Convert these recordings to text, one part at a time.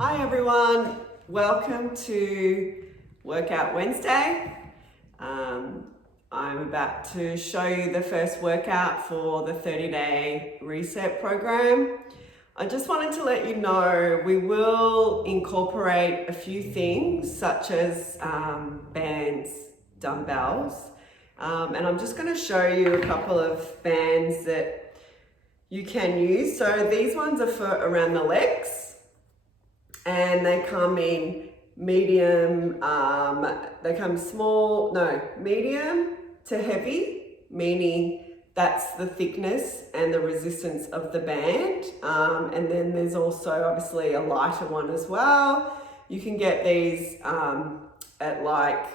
Hi everyone, welcome to Workout Wednesday. I'm about to show you the first workout for the 30-day reset program. I just wanted to let you know we will incorporate a few things such as bands, dumbbells, and I'm just going to show you a couple of bands that you can use. So these ones are for around the legs. And they come in medium, they come medium to heavy, meaning that's the thickness and the resistance of the band. And then there's also obviously a lighter one as well. You can get these at like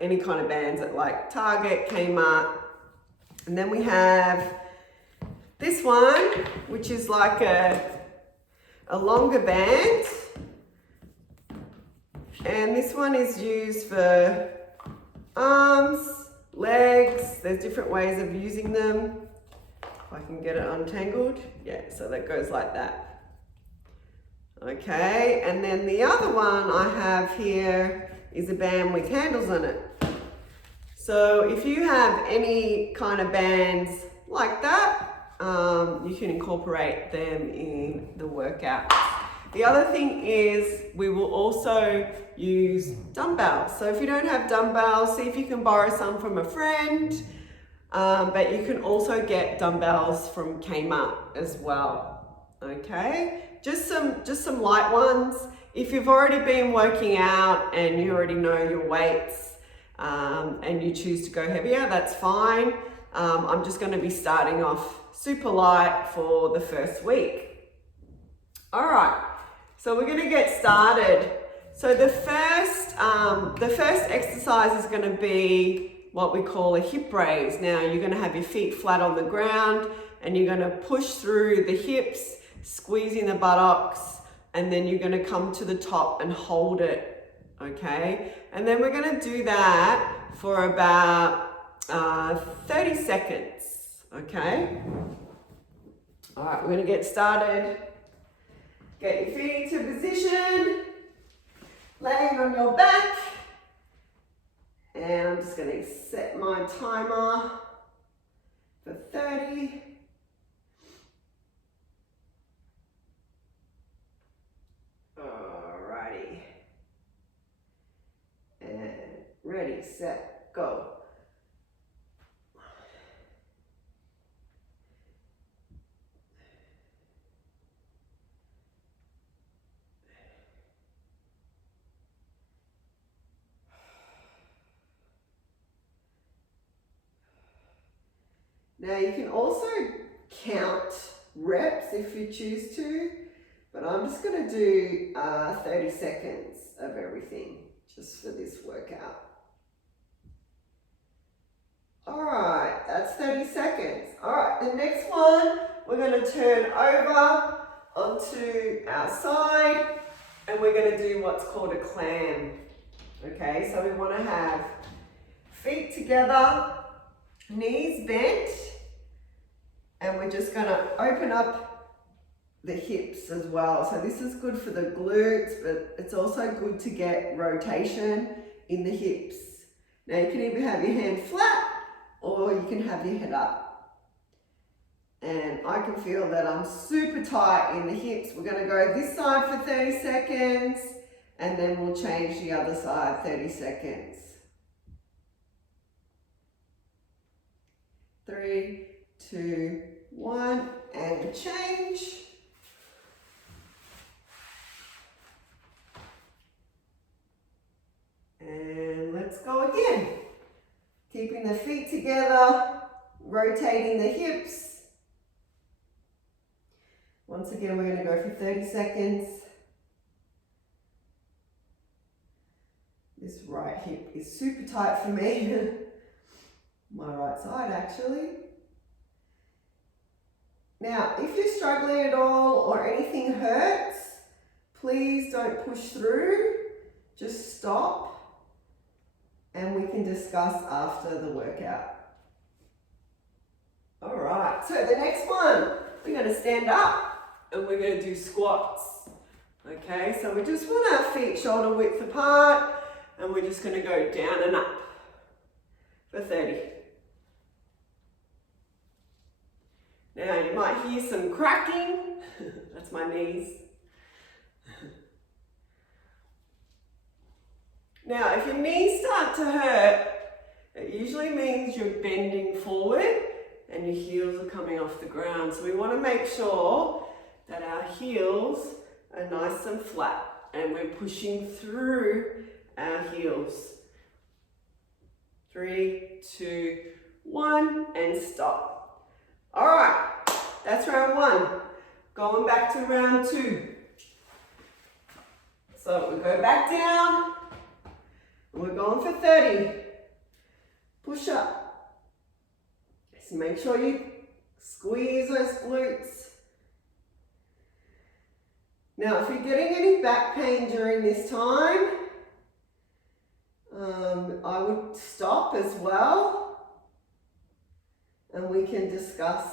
any kind of bands at like Target, Kmart. And then we have this one, which is like a longer band, and this one is used for arms, legs. There's different ways of using them. If I can get it untangled, yeah, so that goes like that. Okay, and then the other one I have here is a band with handles on it. So if you have any kind of bands like that, you can incorporate them in the workout. The other thing is we will also use dumbbells. So if you don't have dumbbells, see if you can borrow some from a friend, but you can also get dumbbells from Kmart as well. Okay, just some light ones. If you've already been working out and you already know your weights and you choose to go heavier, that's fine. I'm just going to be starting off super light for the first week. All right, so we're going to get started. So the first exercise is going to be what we call a hip raise. Now you're going to have your feet flat on the ground and you're going to push through the hips, squeezing the buttocks, and then you're going to come to the top and hold it. Okay, and then we're going to do that for about 30 seconds. Okay. All right, we're going to get started. Get your feet into position, laying on your back, and I'm just going to set my timer for 30. Alrighty, and ready, set, go. Now you can also count reps if you choose to, but I'm just going to do 30 seconds of everything just for this workout. All right, that's 30 seconds. All right, the next one, we're going to turn over onto our side and we're going to do what's called a clam. Okay, so we want to have feet together, knees bent, and we're just going to open up the hips as well. So this is good for the glutes, but it's also good to get rotation in the hips. Now you can either have your hand flat or you can have your head up. And I can feel that I'm super tight in the hips. We're going to go this side for 30 seconds and then we'll change the other side 30 seconds. 3, 2, 1, and change. And let's go again. Keeping the feet together, rotating the hips. Once again, we're going to go for 30 seconds. This right hip is super tight for me. My right side actually. Now, if you're struggling at all or anything hurts, please don't push through. Just stop and we can discuss after the workout. All right, so the next one, we're going to stand up and we're going to do squats. Okay, so we just want our feet shoulder width apart, and we're just going to go down and up for 30. Now you might hear some cracking, that's my knees. Now if your knees start to hurt, it usually means you're bending forward and your heels are coming off the ground. So we want to make sure that our heels are nice and flat and we're pushing through our heels. 3, 2, 1, and stop. All right, that's round 1. Going back to round 2. So we go back down, and we're going for 30. Push up. So make sure you squeeze those glutes. Now, if you're getting any back pain during this time, I would stop as well, and we can discuss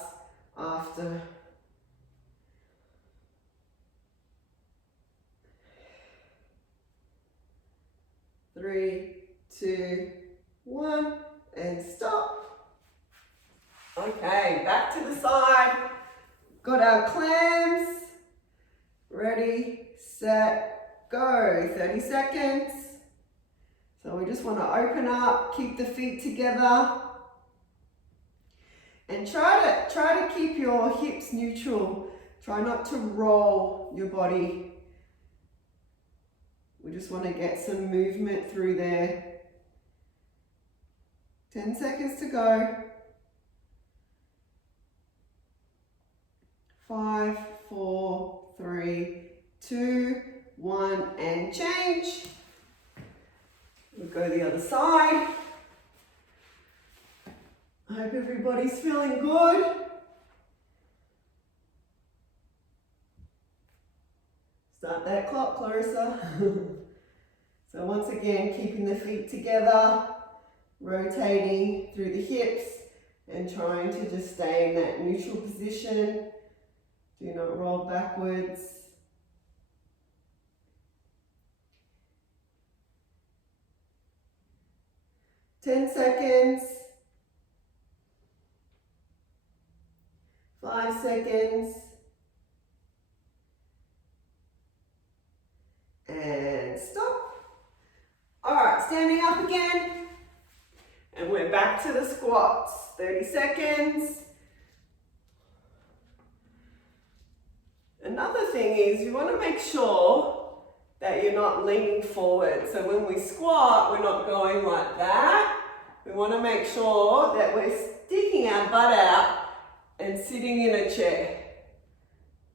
after. Three, 2, 1, and stop. Okay, back to the side. Got our clams. Ready, set, go. 30 seconds. So we just want to open up, keep the feet together. And try to keep your hips neutral. Try not to roll your body. We just want to get some movement through there. 10 seconds to go. 5, 4, 3, 2, 1, and change. We'll go the other side. I hope everybody's feeling good. Start that clock, Clarissa. So once again, keeping the feet together, rotating through the hips, and trying to just stay in that neutral position. Do not roll backwards. Ten seconds. 5 seconds. And stop. All right, standing up again. And we're back to the squats. 30 seconds. Another thing is you want to make sure that you're not leaning forward. So when we squat, we're not going like that. We want to make sure that we're sticking our butt out and sitting in a chair.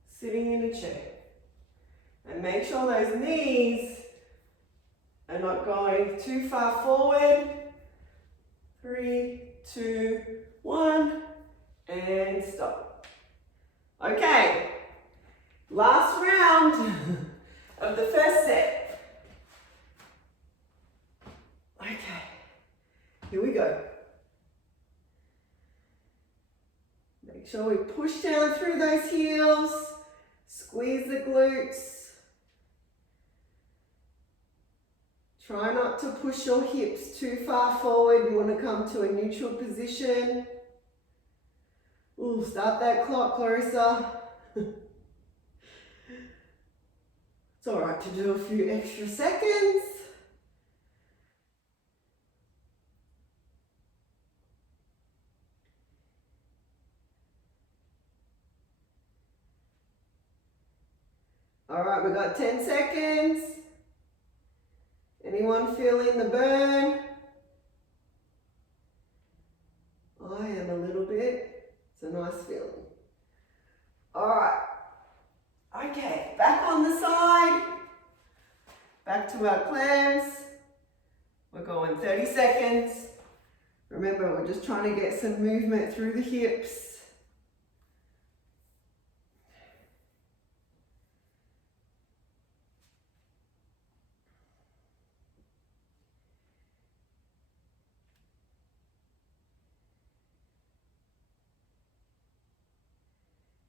Sitting in a chair. And make sure those knees are not going too far forward. 3, 2, 1, and stop. Okay, last round of the first set. Okay, here we go. Make sure we push down through those heels, squeeze the glutes. Try not to push your hips too far forward. You want to come to a neutral position. Ooh, start that clock, Clarissa. It's all right to do a few extra seconds. All right, we got 10 seconds. Anyone feeling the burn? I am a little bit. It's a nice feeling. All right. Okay, back on the side. Back to our clams. We're going 30 seconds. Remember, we're just trying to get some movement through the hips.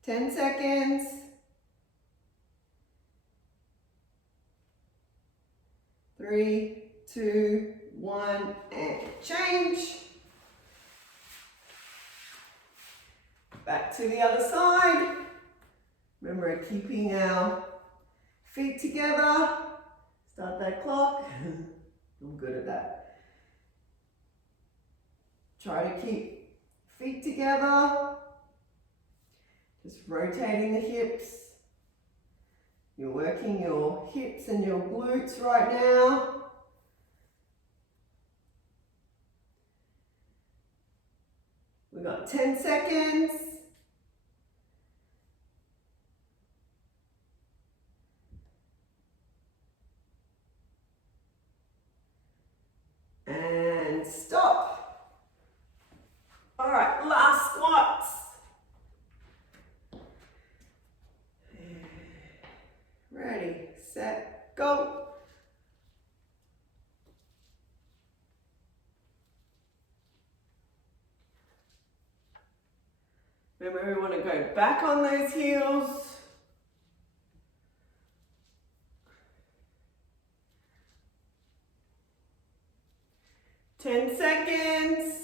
Ten seconds. 3, 2, 1, and change. Back to the other side. Remember, keeping our feet together. Start that clock. I'm good at that. Try to keep feet together. Just rotating the hips. You're working your hips and your glutes right now. We've got 10 seconds. And stop. All right, last squats. Ready, set, go. Remember, we want to go back on those heels. Ten seconds.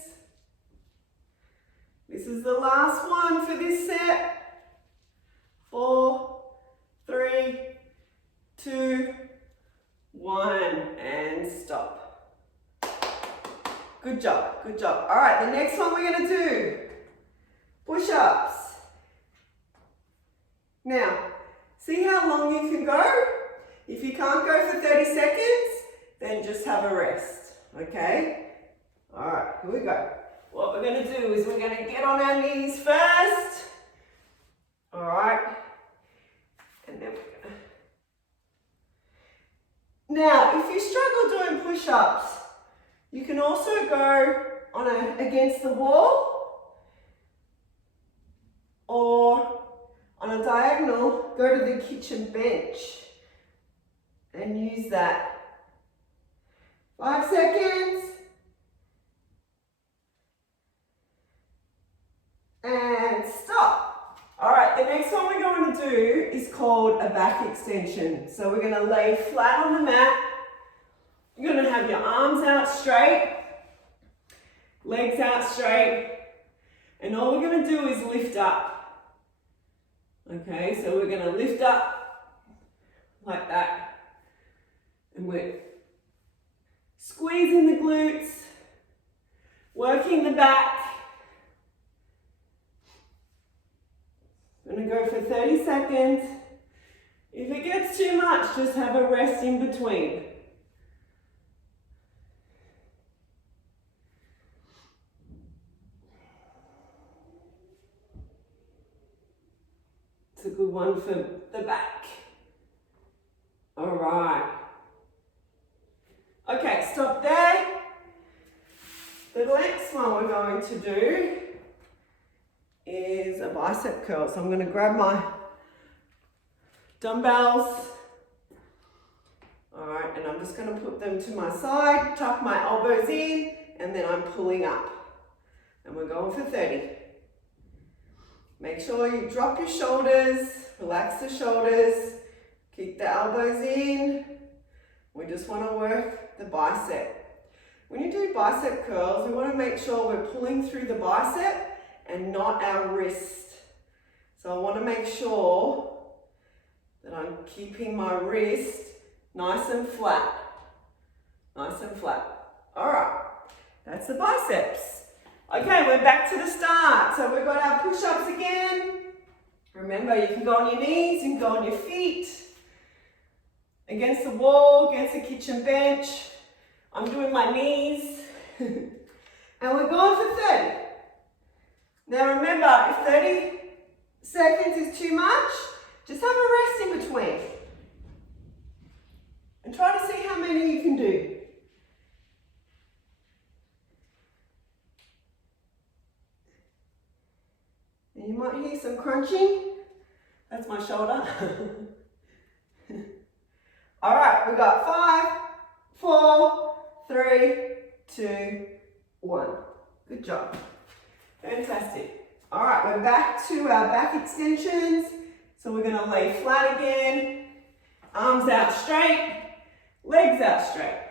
This is the last one for this set. 4, 3, 2, 1, and stop. Good job, good job. All right, the next one we're going to do, push-ups. Now, see how long you can go? If you can't go for 30 seconds, then just have a rest, okay? All right, here we go. What we're going to do is we're going to get on our knees first. All right. And then we're going to... Now, if you struggle doing push-ups, you can also go on against the wall or on a diagonal, go to the kitchen bench and use that. 5 seconds. And stop. All right, the next one we're going to do is called a back extension. So we're going to lay flat on the mat. You're going to have your arms out straight, legs out straight, and all we're going to do is lift up. Okay, so we're going to lift up like that. And we're squeezing the glutes, working the back. I'm going to go for 30 seconds. If it gets too much, just have a rest in between. It's a good one for the back. All right. Okay, stop there. The next one we're going to do is a bicep curl. So I'm going to grab my dumbbells. All right, and I'm just going to put them to my side, tuck my elbows in, and then I'm pulling up. And we're going for 30. Make sure you drop your shoulders, relax the shoulders, keep the elbows in. We just want to work the bicep. When you do bicep curls, we want to make sure we're pulling through the bicep and not our wrist. So I want to make sure that I'm keeping my wrist nice and flat. Nice and flat. All right, that's the biceps. Okay, we're back to the start. So we've got our push-ups again. Remember, you can go on your knees, you can go on your feet, against the wall, against the kitchen bench. I'm doing my knees. And we're going for 30. Now remember, if 30 seconds is too much, just have a rest in between. And try to see how many you can do. And you might hear some crunching. That's my shoulder. All right, we got 5, 4, 3, 2, 1. Good job. Fantastic. All right, we're back to our back extensions. So we're going to lay flat again, arms out straight, Legs out straight.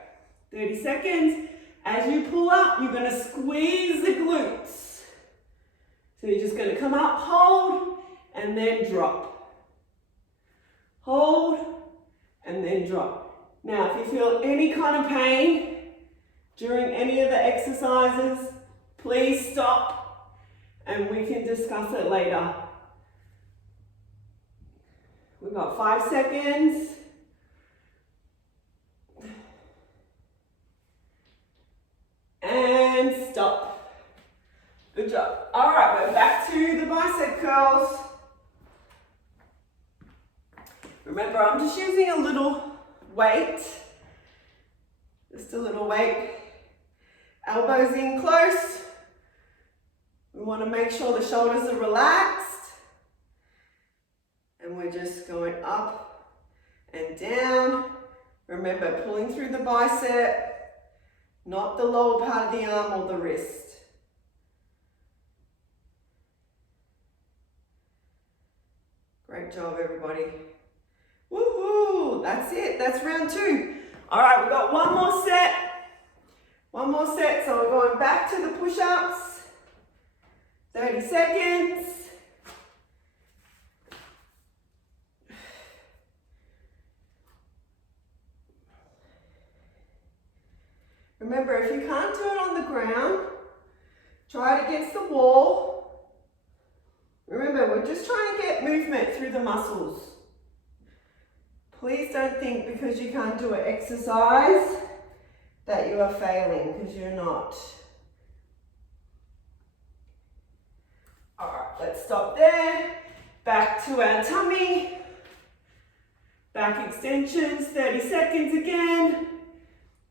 30 seconds. As you pull up, you're going to squeeze the glutes. So you're just going to come up, hold, and then drop. Hold, and then drop. Now, if you feel any kind of pain during any of the exercises, please stop and we can discuss it later. We've got 5 seconds. And stop. Good job. All right, we're back to the bicep curls. Remember, I'm just using a little weight. Just a little weight. Elbows in close. We want to make sure the shoulders are relaxed. And we're just going up and down. Remember, pulling through the bicep, not the lower part of the arm or the wrist. Great job, everybody. Woohoo! That's it. That's round 2. All right, we've got one more set. One more set. So we're going back to the push-ups. 30 seconds. Remember, if you can't do it on the ground, try it against the wall. Remember, we're just trying to get movement through the muscles. Please don't think because you can't do an exercise that you are failing, because you're not. All right, let's stop there. Back to our tummy. Back extensions, 30 seconds again.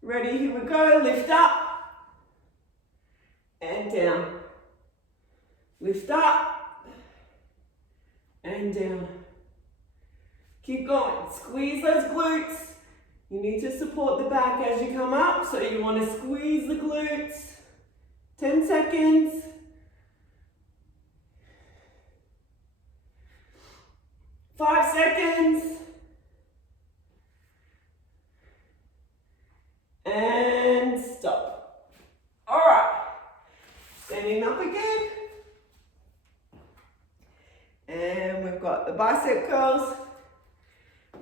Ready, here we go. Lift up and down. Lift up and down. Keep going. Squeeze those glutes. You need to support the back as you come up, so you want to squeeze the glutes. 10 seconds. Five seconds. And stop. All right. Standing up again. And we've got the bicep curls.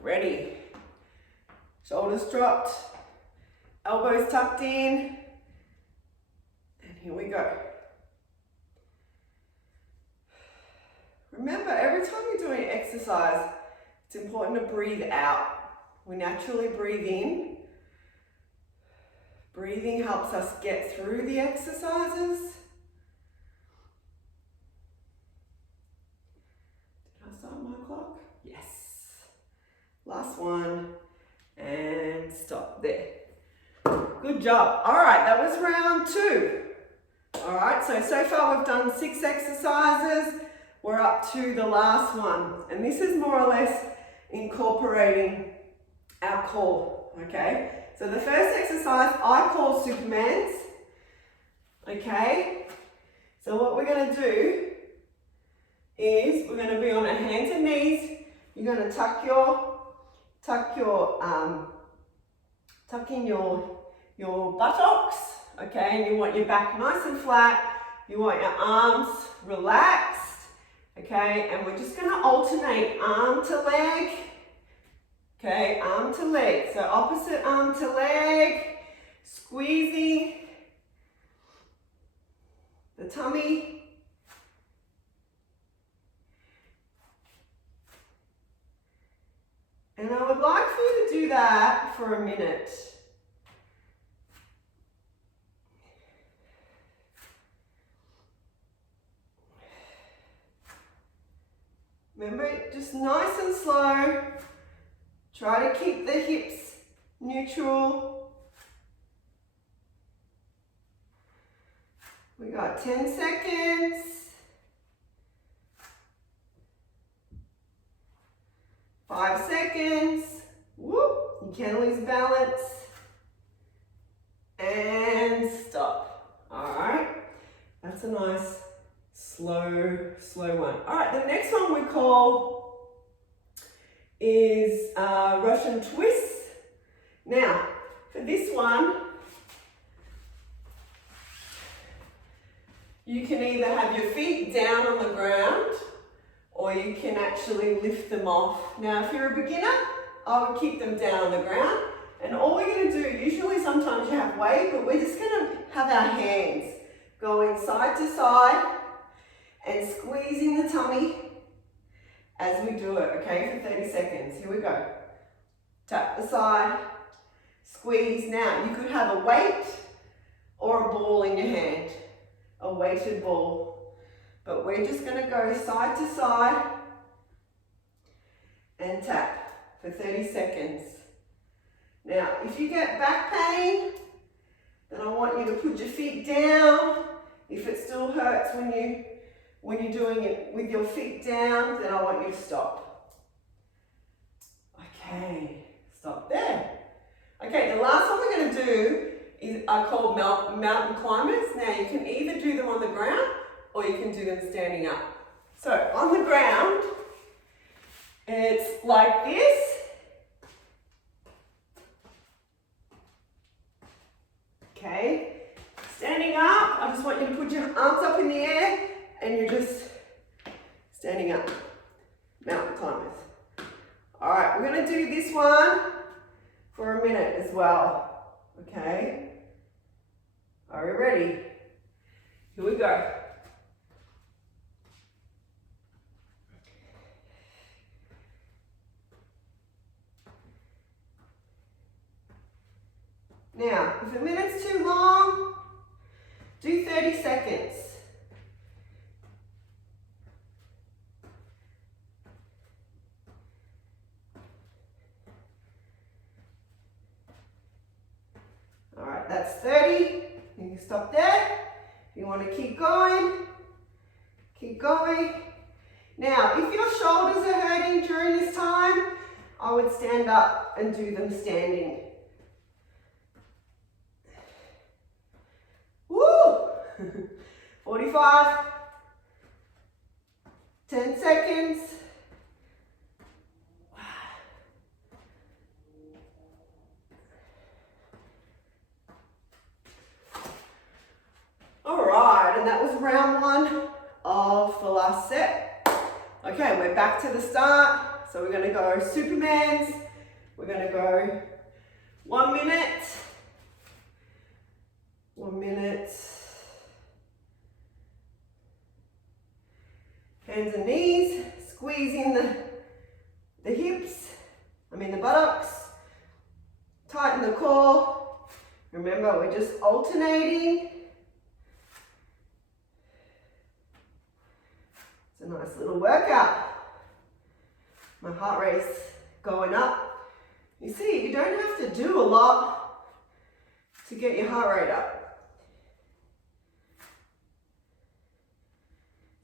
Ready. Shoulders dropped. Elbows tucked in. And here we go. Remember, every time you're doing exercise, it's important to breathe out. We naturally breathe in. Breathing helps us get through the exercises. Did I start my clock? Yes. Last one. And stop there. Good job. All right, that was round 2. All right, so far we've done 6 exercises. We're up to the last one. And this is more or less incorporating our core, okay? So the first exercise I call Superman's, okay? So what we're going to do is we're going to be on our hands and knees. You're going to tuck in your buttocks, okay? And you want your back nice and flat. You want your arms relaxed, okay? And we're just going to alternate arm to leg. Okay, arm to leg. So opposite arm to leg, squeezing the tummy. And I would like for you to do that for a minute. Remember, just nice and slow. Try to keep the hips neutral. We got 10 seconds. 5 seconds. Whoop. You can lose balance. And stop. All right. That's a nice slow one. All right, the next one we call is Russian twist. Now, for this one, you can either have your feet down on the ground or you can actually lift them off. Now, if you're a beginner, I would keep them down on the ground. And all we're going to do, usually sometimes you have weight, but we're just going to have our hands going side to side and squeezing the tummy as we do it, okay, for 30 seconds. Here we go. Tap the side, squeeze. Now, you could have a weight or a ball in your hand, a weighted ball. But we're just going to go side to side and tap for 30 seconds. Now, if you get back pain, then I want you to put your feet down. If it still hurts when you're doing it with your feet down, then I want you to stop. Okay, stop there. Okay, the last one we're going to do are called mountain climbers. Now, you can either do them on the ground or you can do them standing up. So, on the ground, it's like this. Okay, standing up, I just want you to put your arms up in the air and you're just standing up. Mountain climbers. All right, we're going to do this one for a minute as well. Okay, are you ready? Here we go. Now, if a minute's too long, do 30 seconds. All right, that's 30. You can stop there. If you want to keep going, keep going. Now, if your shoulders are hurting during this time, I would stand up and do them standing. Woo! 45, 10 seconds. All right, and that was round one of the last set. Okay, we're back to the start. So we're going to go Supermans. We're going to go 1 minute. 1 minute. Hands and knees, squeezing the hips, the buttocks. Tighten the core. Remember, we're just alternating. It's a nice little workout. My heart rate's going up. You see, you don't have to do a lot to get your heart rate up.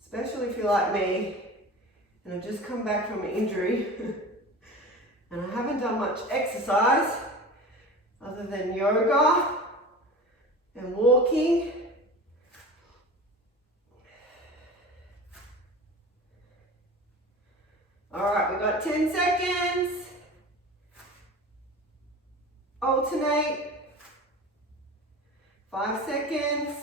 Especially if you're like me and I've just come back from an injury and I haven't done much exercise other than yoga and walking. All right, we've got 10 seconds. Alternate. 5 seconds.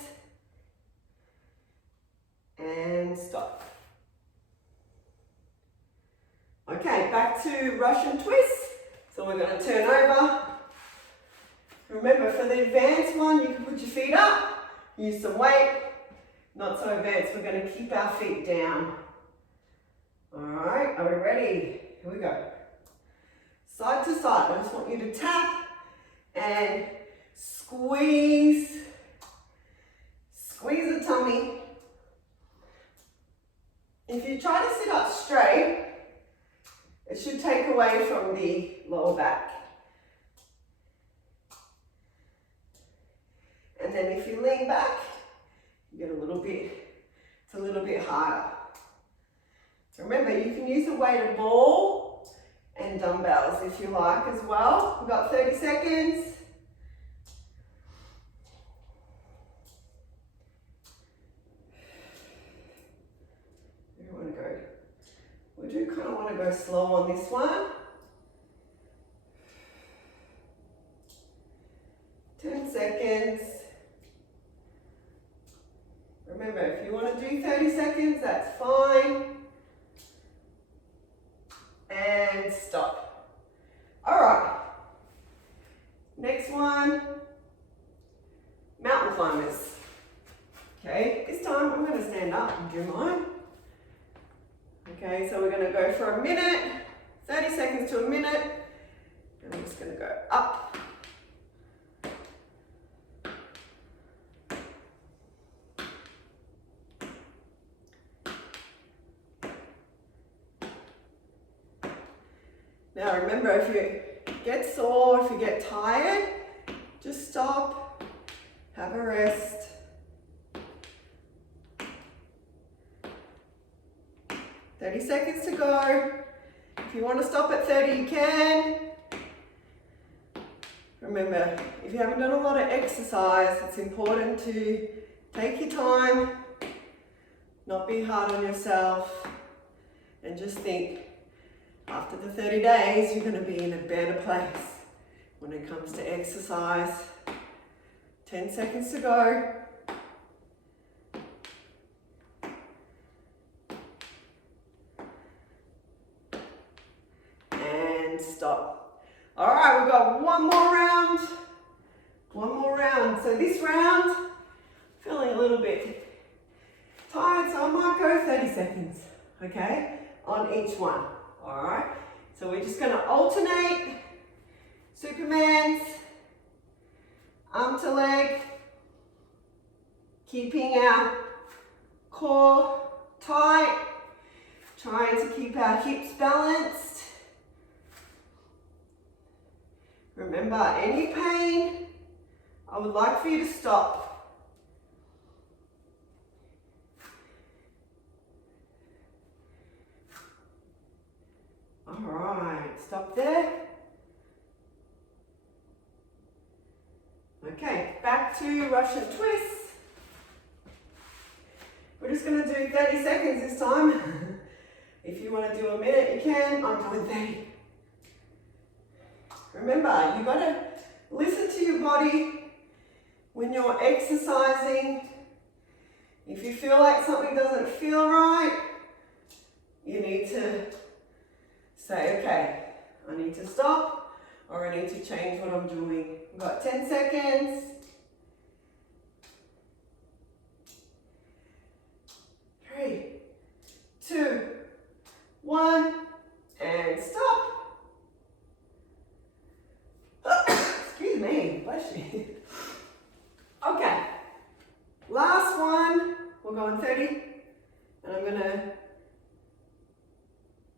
And stop. Okay, back to Russian twist. So we're going to turn over. Remember, for the advanced one, you can put your feet up, use some weight. Not so advanced, we're going to keep our feet down. All right, are we ready? Here we go. Side to side, I just want you to tap and squeeze. Squeeze the tummy. If you try to sit up straight, it should take away from the lower back. And then if you lean back, you get it's a little bit harder. Remember, you can use a weighted ball and dumbbells if you like as well. We've got 30 seconds. We do kind of want to go slow on this one. 10 seconds. Remember, if you want to do 30 seconds, that's fine. And stop. All right. Next one, mountain climbers. Okay, this time I'm going to stand up. Do you mind? Okay, so we're going to go for a minute, 30 seconds to a minute, and I'm just going to go up. Now remember, if you get sore, if you get tired, just stop, have a rest. "30 seconds to go." If you want to stop at 30, you can. Remember, if you haven't done a lot of exercise, it's important to take your time, not be hard on yourself, and just think, after the 30 days, you're going to be in a better place when it comes to exercise. 10 seconds to go. And stop. All right, we've got one more round. One more round. So this round, feeling a little bit tired, so I might go 30 seconds, okay, on each one. All right, so we're just going to alternate Supermans, arm to leg, keeping our core tight, trying to keep our hips balanced. Remember, any pain, I would like for you to stop. All right, stop there. Okay, back to Russian twist. We're just going to do 30 seconds this time. If you want to do a minute, you can. I'm doing 30. Remember, you've got to listen to your body when you're exercising. If you feel like something doesn't feel right, you need to say, okay, I need to stop, or I need to change what I'm doing. We've got 10 seconds. 3, 2, 1, and stop. Excuse me, bless you. Okay, last one. We're going 30, and I'm gonna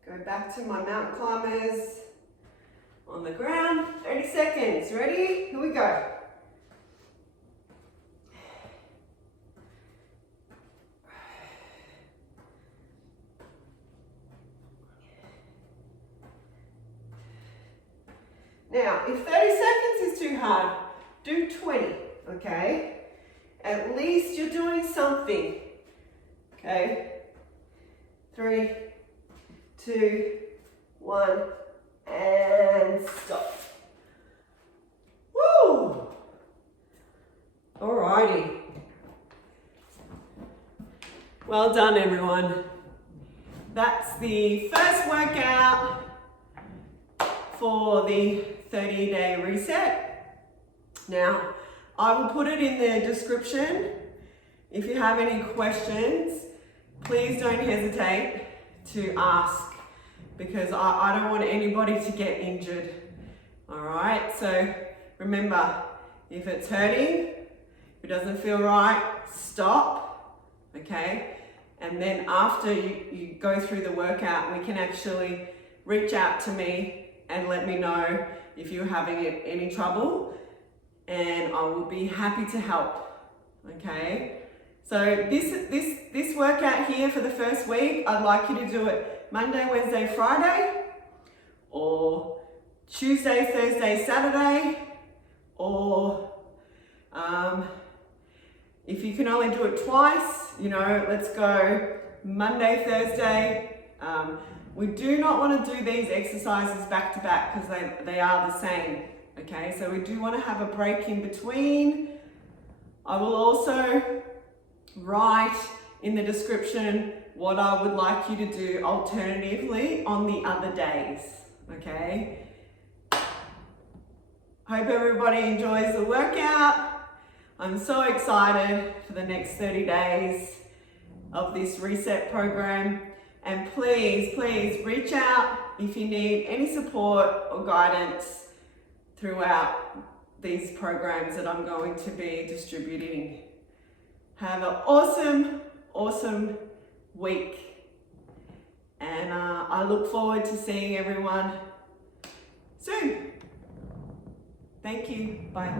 go back to my mountain climbers on the ground. 30 seconds. Ready? Here we go. Now, if 30 seconds is too hard, do 20, okay? At least you're doing something, okay? 3, 2, 1, and stop. Woo! Alrighty. Well done, everyone. That's the first workout for the 30-day reset. Now, I will put it in the description. If you have any questions, please don't hesitate to ask, because I don't want anybody to get injured. All right, so remember, if it's hurting, if it doesn't feel right, stop, okay? And then after you go through the workout, we can actually reach out to me and let me know if you're having any trouble, and I will be happy to help, okay? So this workout here for the first week, I'd like you to do it Monday, Wednesday, Friday, or Tuesday, Thursday, Saturday, or if you can only do it twice, you know, let's go Monday, Thursday. We do not want to do these exercises back to back because they are the same, Okay, so we do want to have a break in between. I will also write in the description what I would like you to do alternatively on the other days, okay? Hope everybody enjoys the workout. I'm so excited for the next 30 days of this reset program. And please, please reach out if you need any support or guidance throughout these programs that I'm going to be distributing. Have an awesome, awesome week. And I look forward to seeing everyone soon. Thank you. Bye.